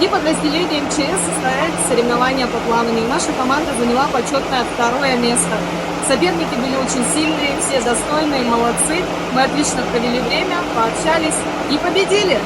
Среди подразделений МЧС состоялись соревнования по плаванию. Наша команда заняла почетное второе место. Соперники были очень сильные, все достойные, молодцы. Мы отлично провели время, пообщались и победили.